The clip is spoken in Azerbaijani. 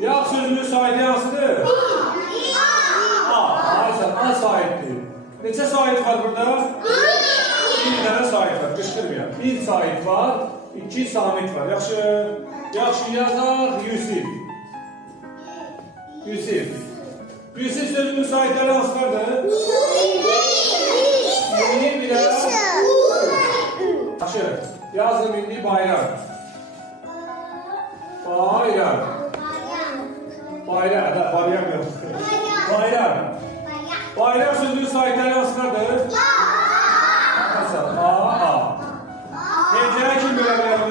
Yağ sözünün saiti hansıdır? A saitdir. Neçə sait var burada? Bir dənə sait var, qışqırmayaq. Bir sait var, iki samit var. Yaxşı. Yaxşı yazaq, Yusif. Yusif. Yusif sözünün saitləri hansılardır? Bir Yaxşı. Yazdım indi bayram. Bayram. Bayram, da bayram yox. Bayram. Bayram sözünün saitləri hansılardır? A. Hencəyə kim bölə bilər?